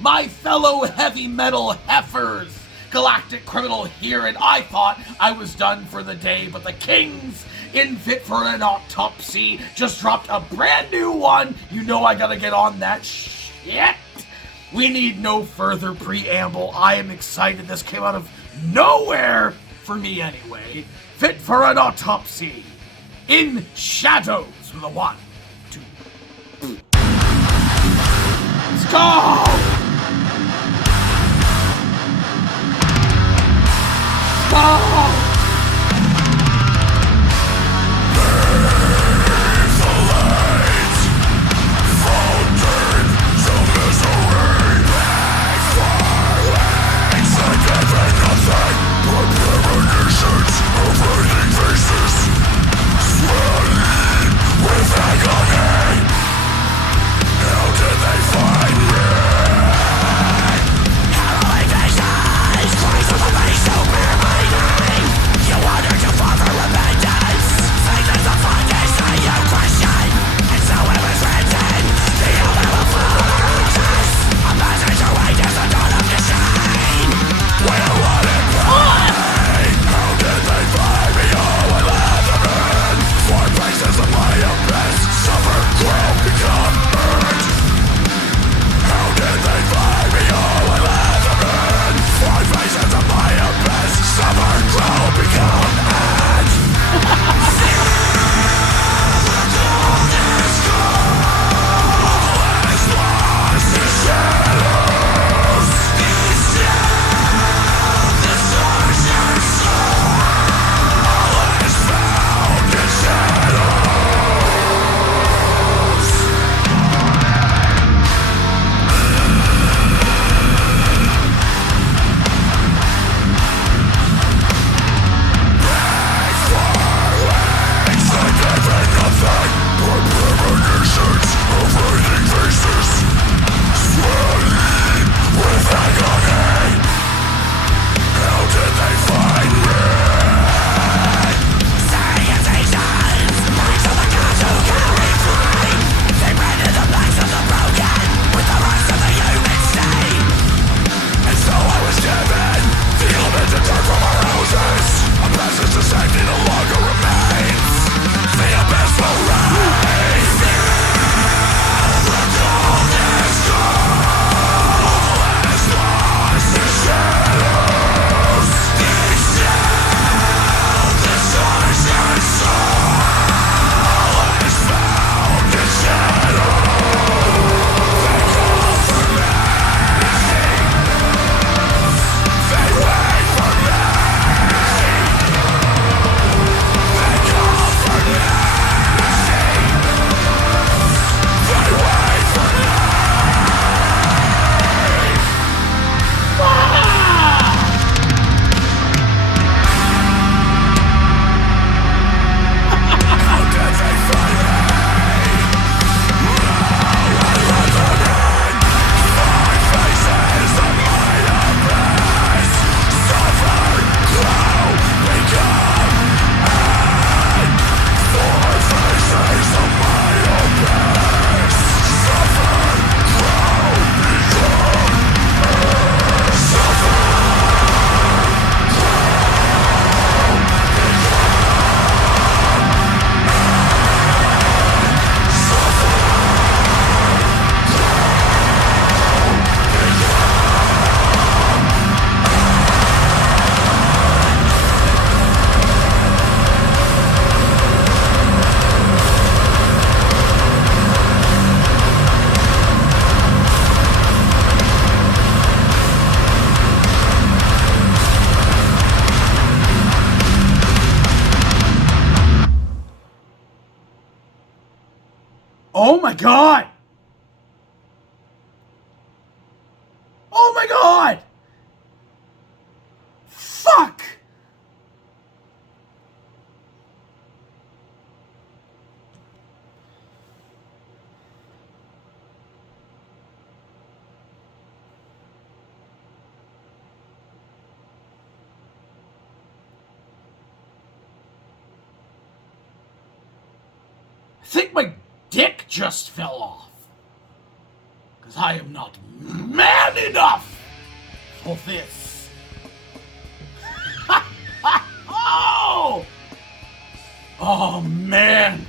my fellow heavy metal heifers. Galactic criminal here, and I thought I was done for the day, but the Kings in Fit for an Autopsy just dropped a brand new one. You know I gotta get on that shit. We need no further preamble. I am excited. This came out of nowhere, for me anyway. Fit for an Autopsy. In Shadows with a 1, 2. Let's go! Let's go! Oh my god! Oh my god! Fuck! I think my dick just fell off. Because I am not Man enough for this. Oh! Oh, man.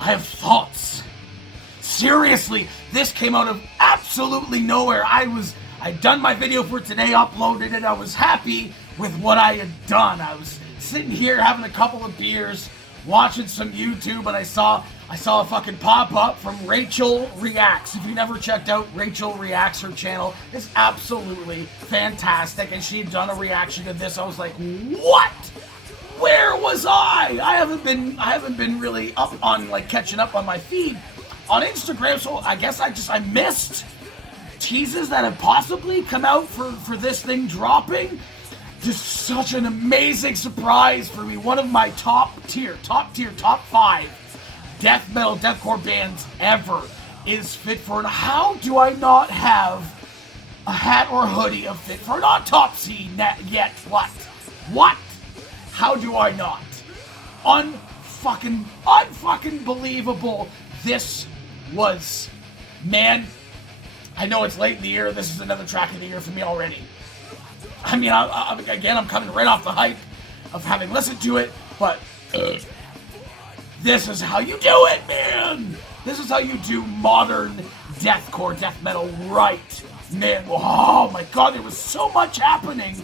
I have thoughts. Seriously, this came out of absolutely nowhere. I'd done my video for today, uploaded it. I was happy with what I had done. I was sitting here having a couple of beers, watching some YouTube, and I saw a fucking pop-up from Rachel Reacts. If you never checked out Rachel Reacts, her channel is absolutely fantastic, and she had done a reaction to this. I was like, what? Where was I? I haven't been really up on, like, catching up on my feed on Instagram, so I guess I missed teases that have possibly come out for this thing dropping. Just such an amazing surprise for me. One of my top 5 death metal, deathcore bands ever is Fit for an... How do I not have a hat or hoodie of Fit for an Autopsy yet? What? How do I not? Unfucking believable. This was, man, I know it's late in the year. This is another track of the year for me already. I mean, I'm coming right off the hype of having listened to it, but this is how you do it, man. This is how you do modern deathcore, death metal right, man. Oh my God, there was so much happening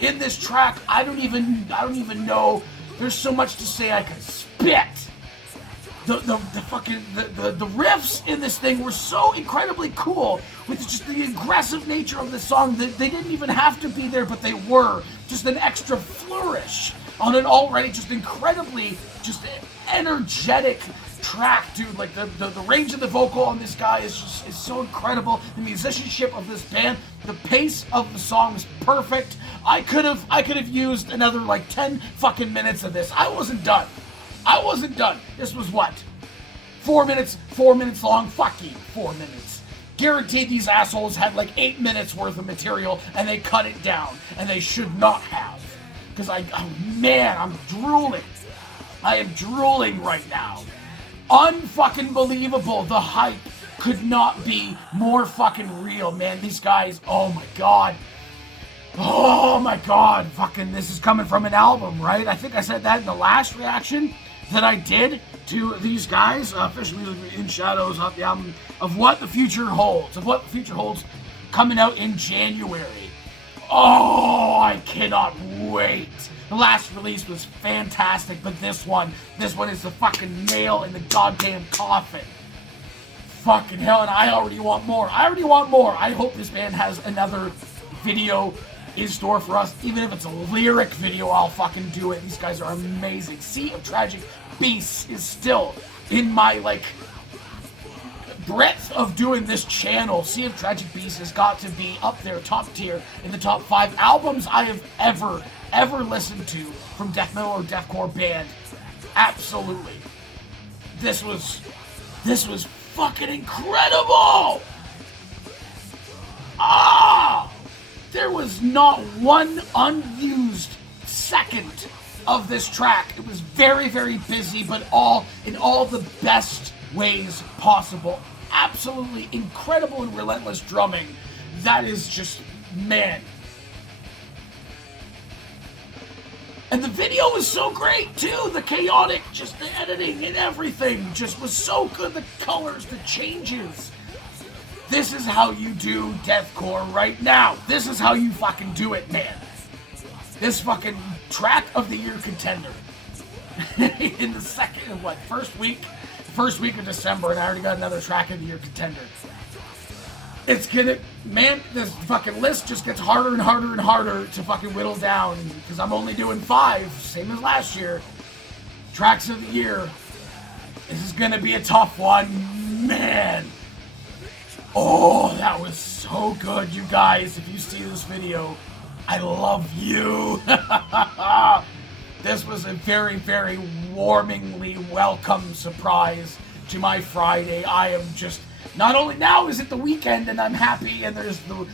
in this track. I don't even know. There's so much to say I could spit. The riffs in this thing were so incredibly cool with just the aggressive nature of the song that they didn't even have to be there, but they were. Just an extra flourish on an already just incredibly just energetic track, dude. Like the range of the vocal on this guy is so incredible. The musicianship of this band, the pace of the song is perfect. I could have used another like 10 fucking minutes of this. I wasn't done. This was what? 4 minutes long? Fuck you, 4 minutes. Guaranteed these assholes had like 8 minutes worth of material and they cut it down, and they should not have. Because I'm drooling. I am drooling right now. Unfucking believable. The hype could not be more fucking real, man. These guys, oh my God. Oh my God. Fucking, this is coming from an album, right? I think I said that in the last reaction that I did to these guys. Official Music in Shadows off the album of What the Future Holds. Coming out in January. Oh, I cannot wait. The last release was fantastic, but this one is the fucking nail in the goddamn coffin. Fucking hell, and I already want more. I hope this band has another video in store for us. Even if it's a lyric video, I'll fucking do it. These guys are amazing. Sea of Tragic Beasts is still in my, like, breadth of doing this channel. Sea of Tragic Beasts has got to be up there, top tier, in the top 5 albums I have ever listened to from death metal or deathcore band. Absolutely. This was fucking incredible. There was not one unused second of this track. It was very, very busy, but in all the best ways possible. Absolutely incredible and relentless drumming. That is just, man. And the video was so great too. The chaotic, just the editing and everything just was so good. The colors, the changes. This is how you do deathcore right now. This is how you fucking do it, man. This fucking track of the year contender. In the first week of December, and I already got another track of the year contender. It's gonna, man, this fucking list just gets harder and harder and harder to fucking whittle down, because I'm only doing 5, same as last year. Tracks of the year. This is gonna be a tough one, man. Oh, that was so good, you guys. If you see this video, I love you. This was a very, very warmingly welcome surprise to my Friday. I am just, not only now is it the weekend and I'm happy, and there's The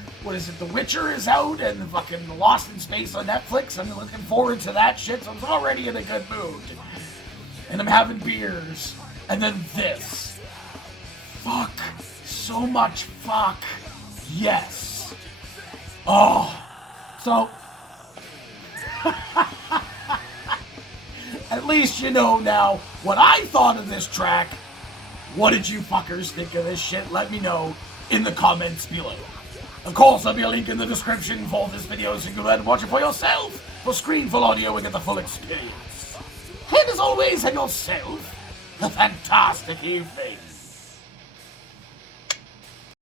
Witcher is out, and the fucking Lost in Space on Netflix. I'm looking forward to that shit, so I'm already in a good mood. And I'm having beers. And then this. Fuck. So much fuck. Yes. Oh. So. At least you know now what I thought of this track. What did you fuckers think of this shit? Let me know in the comments below. Of course, there'll be a link in the description for this video so you can go ahead and watch it for yourself. For screenful audio and get the full experience. And as always, have yourself a fantastic evening.